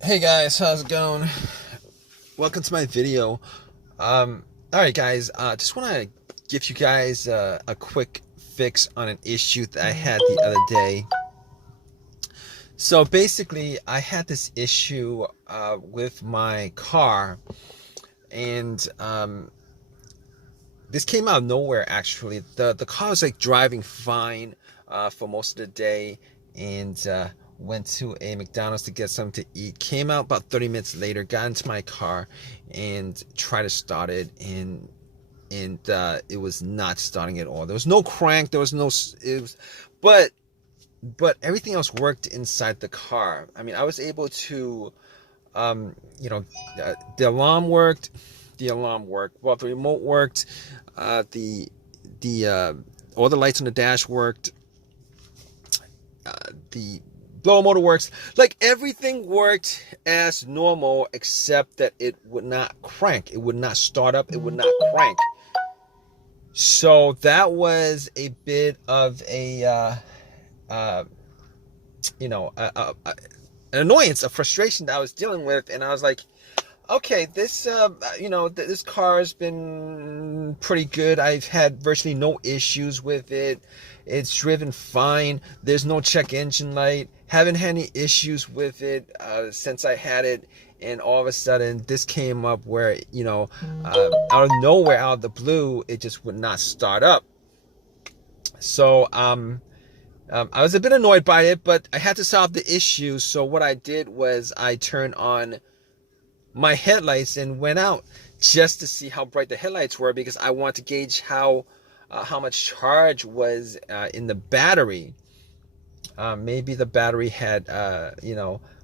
Hey guys, how's it going? Welcome to my video. All right, guys. Just want to give you guys a quick fix on an issue that I had the other day. So basically, I had this issue with my car, and this came out of nowhere. Actually, the car was like driving fine for most of the day, and went to a McDonald's to get something to eat. Came out about 30 minutes later, got into my car, and tried to start it, and it was not starting at all. There was no crank. There was no. It was, but everything else worked inside the car. I mean, I was able to, um, you know, the alarm worked. The alarm worked. Well, the remote worked. The all the lights on the dash worked. The blower motor works. Like everything worked as normal, except that it would not crank. It would not start up. It would not crank. So that was a bit of a, uh, you know, an annoyance, a frustration that I was dealing with, and I was like, okay, this, this car has been pretty good. I've had virtually no issues with it. It's driven fine. There's no check engine light. Haven't had any issues with it since I had it. And all of a sudden, this came up where, out of nowhere, out of the blue, it just would not start up. So, I was a bit annoyed by it, but I had to solve the issue. So what I did was I turned on my headlights and went out just to see how bright the headlights were, because I want to gauge how much charge was in the battery. Maybe the battery had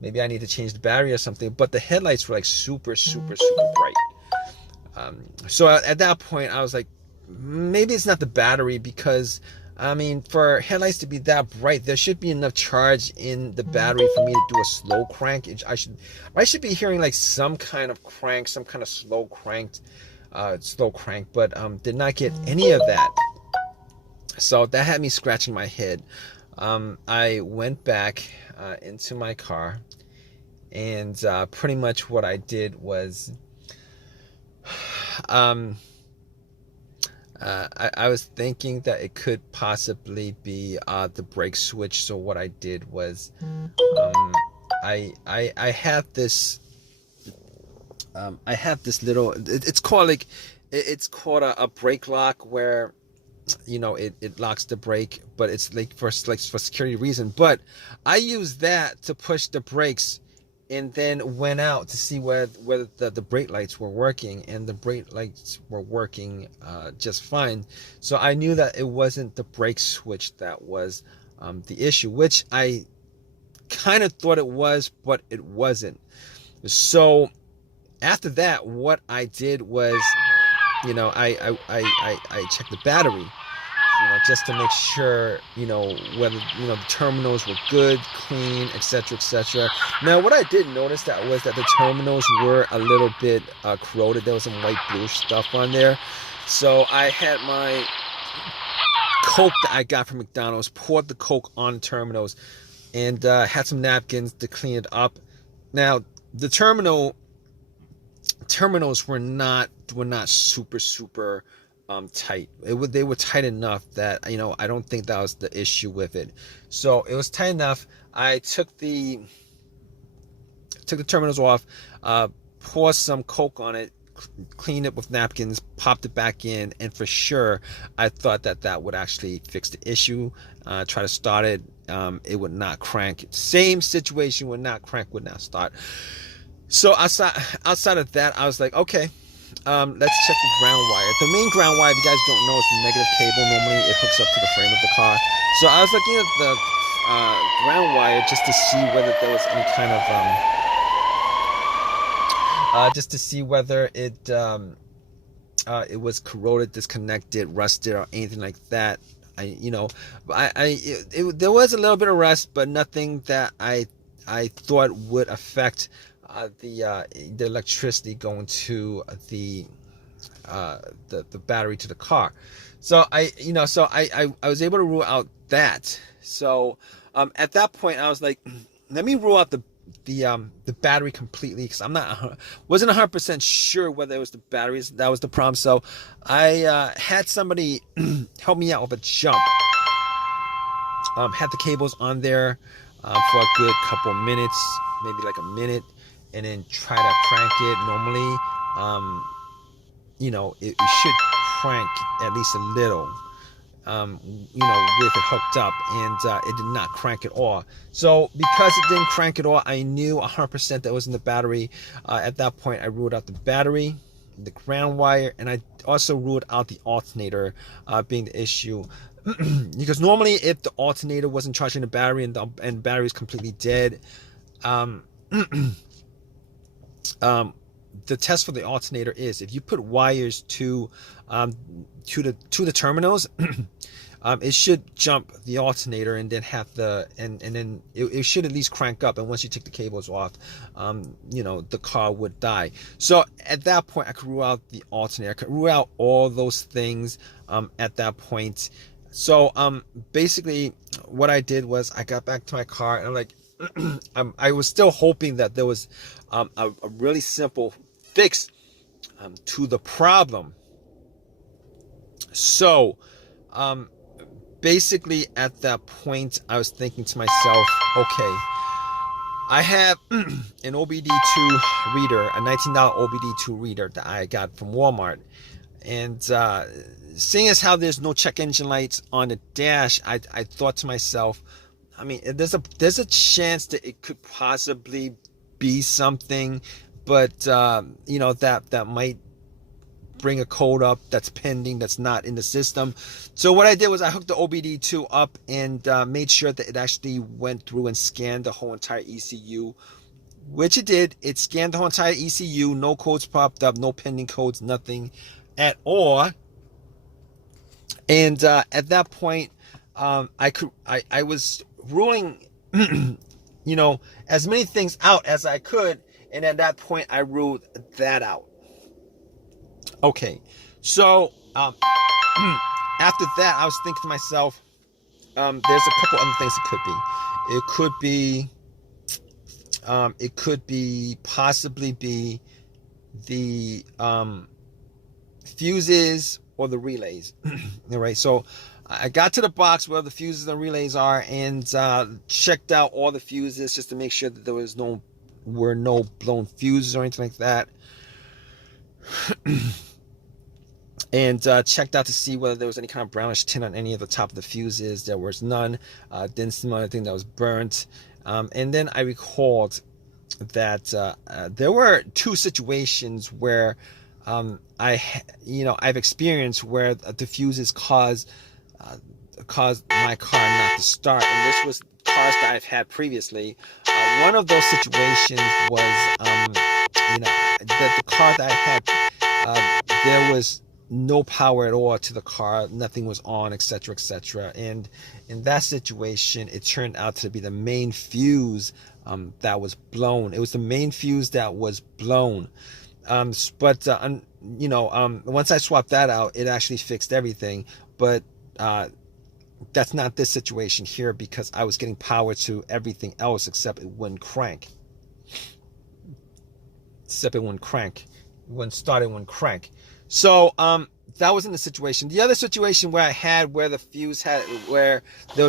maybe I need to change the battery or something, but the headlights were like super super super bright. So at that point I was like, maybe it's not the battery, because I mean, for headlights to be that bright, there should be enough charge in the battery for me to do a slow crank. I should be hearing like some kind of crank, some kind of slow crank, but did not get any of that. So that had me scratching my head. I went back into my car, and pretty much what I did was, um, I was thinking that it could possibly be the brake switch. So what I did was, I have this little, it's called like, it's called a brake lock, where it locks the brake, but it's like for security reason. But I used that to push the brakes, and then went out to see whether the brake lights were working, and the brake lights were working just fine. So I knew that it wasn't the brake switch that was the issue, which I kind of thought it was, but it wasn't. So after that, what I did was, I checked the battery, just to make sure, whether, the terminals were good, clean, etc., etc. Now, what I did notice was that the terminals were a little bit corroded. There was some white bluish stuff on there. So I had my Coke that I got from McDonald's, poured the Coke on the terminals, and had some napkins to clean it up. Now, the terminals were not super super tight. They were tight enough that I don't think that was the issue with it. So it was tight enough. I took the terminals off, poured some Coke on it, cleaned it with napkins, popped it back in, and for sure I thought that would actually fix the issue. Try to start it, it would not crank. Same situation, would not crank, would not start. So outside of that, I was like, okay, let's check the ground wire. The main ground wire, if you guys don't know, is the negative cable. Normally, it hooks up to the frame of the car. So I was looking at the ground wire just to see whether there was any kind of just to see whether it was corroded, disconnected, rusted, or anything like that. There was a little bit of rust, but nothing that I thought would affect the electricity going to the battery to the car. So I was able to rule out that. So at that point I was like, let me rule out the battery completely, because wasn't 100% sure whether it was the batteries that was the problem. So I had somebody help me out with a jump. Had the cables on there for a good couple minutes, maybe like a minute, and then try to crank it. Normally, it should crank at least a little. With it hooked up, and it did not crank at all. So because it didn't crank at all, I knew 100% that was in the battery. At that point, I ruled out the battery, the ground wire, and I also ruled out the alternator being the issue. Because normally, if the alternator wasn't charging the battery and the battery is completely dead, the test for the alternator is if you put wires to the terminals, it should jump the alternator and then have and then it should at least crank up. And once you take the cables off, the car would die. So at that point, I could rule out the alternator. I could rule out all those things at that point. So basically, what I did was I got back to my car and I'm like, I was still hoping that there was a really simple fix to the problem. So basically at that point, I was thinking to myself, okay, I have an OBD2 reader, a $19 OBD2 reader that I got from Walmart. And seeing as how there's no check engine lights on the dash, I thought to myself, I mean, there's a chance that it could possibly be something, but that might bring a code up that's pending, that's not in the system. So what I did was I hooked the OBD2 up and made sure that it actually went through and scanned the whole entire ECU, which it did. It scanned the whole entire ECU. No codes popped up, no pending codes, nothing at all. And at that point, I was ruling, as many things out as I could. And at that point, I ruled that out. Okay, so after that, I was thinking to myself, there's a couple other things it could be. Possibly be the fuses or the relays. All right, so I got to the box where the fuses and relays are and checked out all the fuses just to make sure that there were no blown fuses or anything like that. And checked out to see whether there was any kind of brownish tint on any of the top of the fuses. There was none. Didn't see anything that was burnt. And then I recalled that there were two situations where I've experienced where the fuses caused my car not to start. And this was cars that I've had previously. One of those situations was, the car that I had, there was no power at all to the car, nothing was on, etc., etc. And in that situation, it turned out to be the main fuse that was blown. It was the main fuse that was blown. But once I swapped that out, it actually fixed everything. But that's not this situation here, because I was getting power to everything else except it wouldn't crank. It wouldn't start, it wouldn't crank. So that wasn't the situation. The other situation where there was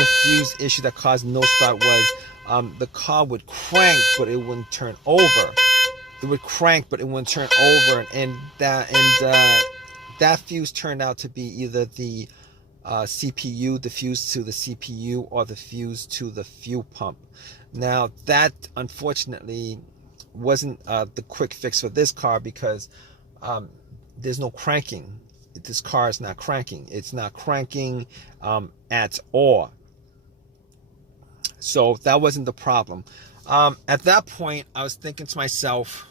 a fuse issue that caused no start was the car would crank but it wouldn't turn over. It would crank but it wouldn't turn over, and that fuse turned out to be either the CPU, the fuse to the CPU, or the fuse to the fuel pump. Now that unfortunately wasn't the quick fix for this car, because there's no cranking. This car is not cranking. It's not cranking at all. So that wasn't the problem. At that point, I was thinking to myself,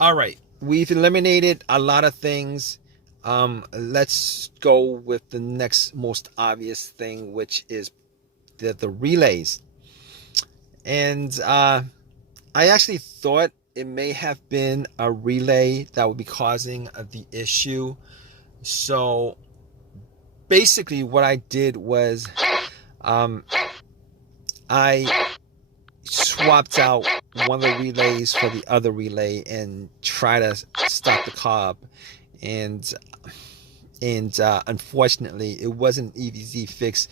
all right, we've eliminated a lot of things. Let's go with the next most obvious thing, which is the relays. And I actually thought it may have been a relay that would be causing the issue. So basically what I did was I swapped out one of the relays for the other relay and try to start the car up. And unfortunately, it wasn't an easy fix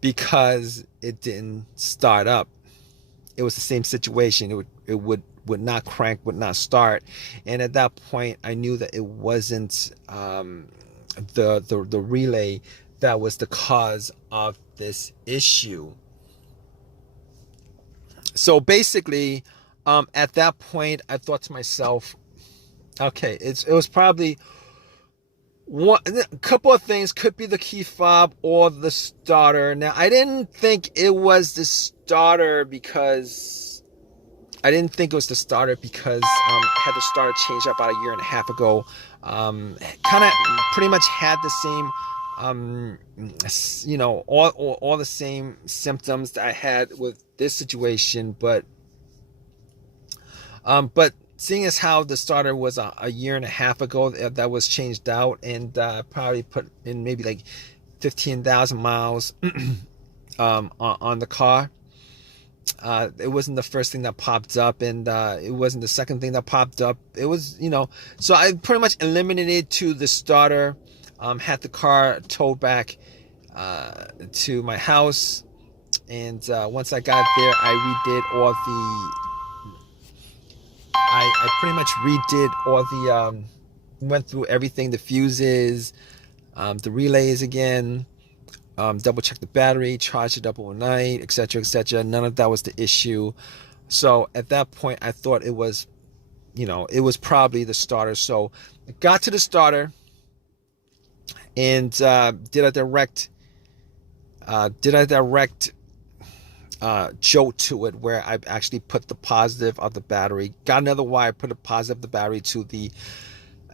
because it didn't start up. It was the same situation. It would not crank, would not start. And at that point, I knew that it wasn't the relay that was the cause of this issue. So basically, at that point, I thought to myself, okay, it was probably a couple of things. Could be the key fob or the starter. Now, I didn't think it was the starter because I had the starter changed out about a year and a half ago. Kind of pretty much had the same all the same symptoms that I had with this situation, but seeing as how the starter was a year and a half ago that was changed out, and probably put in maybe like 15,000 miles on the car. It wasn't the first thing that popped up, and it wasn't the second thing that popped up. It was, so I pretty much eliminated to the starter. Had the car towed back to my house, and once I got there, I pretty much redid all the went through everything, the fuses, the relays again, double checked the battery, charged it up overnight, etc., etc. None of that was the issue. So at that point, I thought it was probably the starter. So I got to the starter and did a direct jolt to it, where I actually put the positive of the battery, got another wire, put a positive of the battery to the,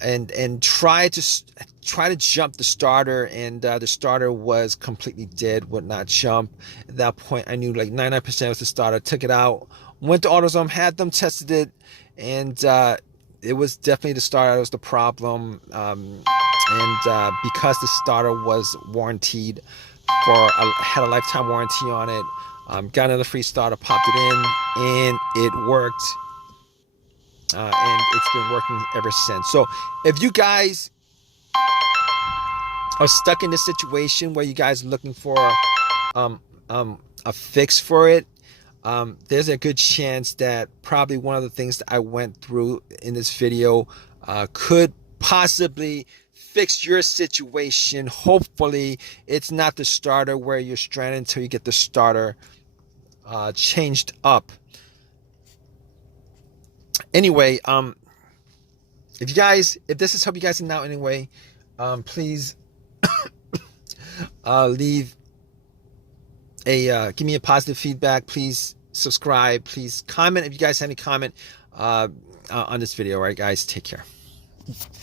and try to jump the starter, and the starter was completely dead, would not jump. At that point, I knew like 99% was the starter. Took it out, went to AutoZone, had them tested it, and it was definitely the starter that was the problem. And because the starter was warranted had a lifetime warranty on it, got another free starter, popped it in, and it worked. And it's been working ever since. So if you guys are stuck in this situation where you guys are looking for a fix for it, there's a good chance that probably one of the things that I went through in this video could possibly fix your situation. Hopefully it's not the starter where you're stranded until you get the starter changed up. Anyway, if this has helped you guys out anyway, please leave give me a positive feedback. Please subscribe. Please comment if you guys have any comment on this video. All right, guys, take care.